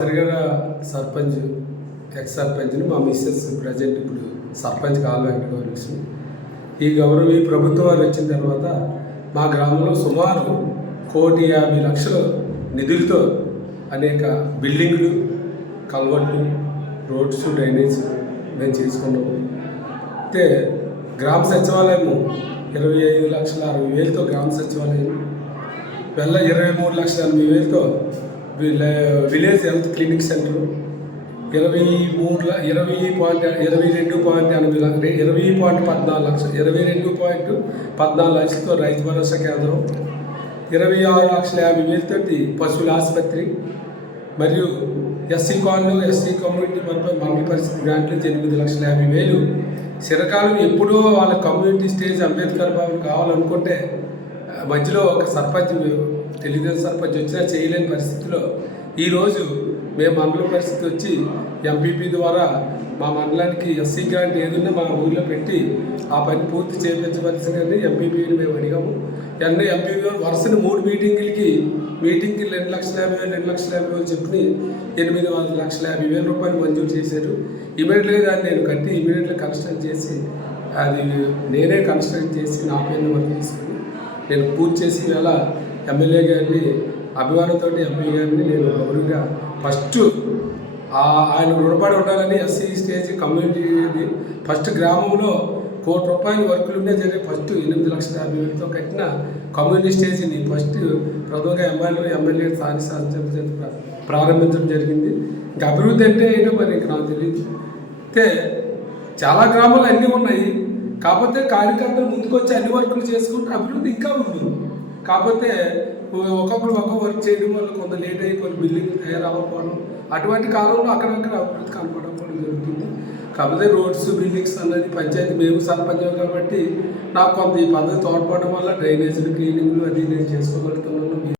సరిగడ sarpanch X సర్పంచ్ని మా missus present ఇప్పుడు సర్పంచ్ కాలు వెంకటగౌరలక్ష్మి ఈ గౌరవ ఈ ప్రభుత్వం వారు వచ్చిన తర్వాత మా గ్రామంలో సుమారు కోటి యాభై లక్షల నిధులతో అనేక బిల్డింగ్లు కల్వర్టు రోడ్స్ డ్రైనేజ్ మేము చేసుకున్నాము అయితే గ్రామ సచివాలయము ఇరవై ఐదు లక్షల అరవై వేలతో గ్రామ సచివాలయం వెళ్ళ ఇరవై మూడు లక్షల ఎనభై వేలతో విలేజ్ హెల్త్ క్లినిక్ సెంటర్ ఇరవై మూడు ఇరవై పాయింట్ ఇరవై రెండు పాయింట్ ఎనభై లక్షలు ఇరవై పాయింట్ పద్నాలుగు లక్షలు ఇరవై రెండు పాయింట్ పద్నాలుగు లక్షలతో రైతు భరోసా కేంద్రం ఇరవై ఆరు లక్షల యాభై వేలతోటి పశువుల ఆసుపత్రి మరియు ఎస్సీ కాలనీ ఎస్సీ కమ్యూనిటీ మనపై మండల పరిస్థితి గ్రాంట్లు ఎనిమిది లక్షల యాభై వేలు. చిరకాలం ఎప్పుడో వాళ్ళ కమ్యూనిటీ స్టేజ్ అంబేద్కర్ భవన్ కావాలనుకుంటే మధ్యలో ఒక సర్పంచ్ తెలుగుదేశం సర్పంచ్ వచ్చినా చేయలేని పరిస్థితిలో ఈరోజు మేము మండల పరిస్థితి వచ్చి ఎంపీపీ ద్వారా మా మండలానికి ఎస్సీ గ్రాంట్ ఏదున్నా మా ఊళ్ళో పెట్టి ఆ పని పూర్తి చేయించవలసిందని ఎంపీపీని మేము అడిగాము. అన్నీ ఎంపీపీ వరుసని మూడు మీటింగులకి మీటింగ్కి రెండు లక్షల యాభై వేలు రెండు లక్షల యాభై వేలు చెప్పి ఎనిమిది వందల లక్షల యాభై వేల రూపాయలు మంజూరు చేశారు. ఇమీడియట్గా దాన్ని నేను కట్టి ఇమీడియట్గా కన్స్ట్రక్ట్ చేసి అది నేనే కన్స్ట్రక్ట్ చేసి నా పేరు వర్క్ తీసుకుని నేను పూర్తి చేసి వేళ ఎమ్మెల్యే గారిని అభిమానంతో ఎంపీ గారిని నేను గౌరవంగా ఫస్ట్ ఆయన రుణపడి ఉండాలని ఎస్సీ స్టేజ్ కమ్యూనిటీ ఫస్ట్ గ్రామంలో కోటి రూపాయల వర్కులుండే జరిగే ఫస్ట్ ఎనిమిది లక్షల యాభై వేలతో కట్టిన కమ్యూనిటీ స్టేజ్ని ఫస్ట్ ప్రధానంగా ఎమ్మెల్యే ఎమ్మెల్యే స్థానిక శాసనసభ ప్రారంభించడం జరిగింది. ఇంకా అభివృద్ధి అంటే ఏంటో మరి ఇంకా నాకు తెలియదు అయితే చాలా గ్రామాలు అన్నీ ఉన్నాయి. కాకపోతే కార్యకర్తలు ముందుకొచ్చి అన్ని వర్కులు చేసుకుంటే అభివృద్ధి ఇంకా ఉంది. కాకపోతే ఒకప్పుడు ఒక వర్క్ చేయడం వల్ల కొంత లేట్ అయ్యి కొన్ని బిల్డింగ్లు తయారవ్వకపోవడం అటువంటి కాలంలో అక్కడక్కడ అభివృద్ధి కనపడకపోవడం జరుగుతుంది. కాకపోతే రోడ్స్ బిల్డింగ్స్ అన్నది పంచాయతీ మేము సర్పంచం కాబట్టి నాకు కొంత ఈ పద్ధతి తోడ్పడడం వల్ల డ్రైనేజీలు క్లీనింగ్లు అది నేను చేసుకోగలుగుతున్నాను.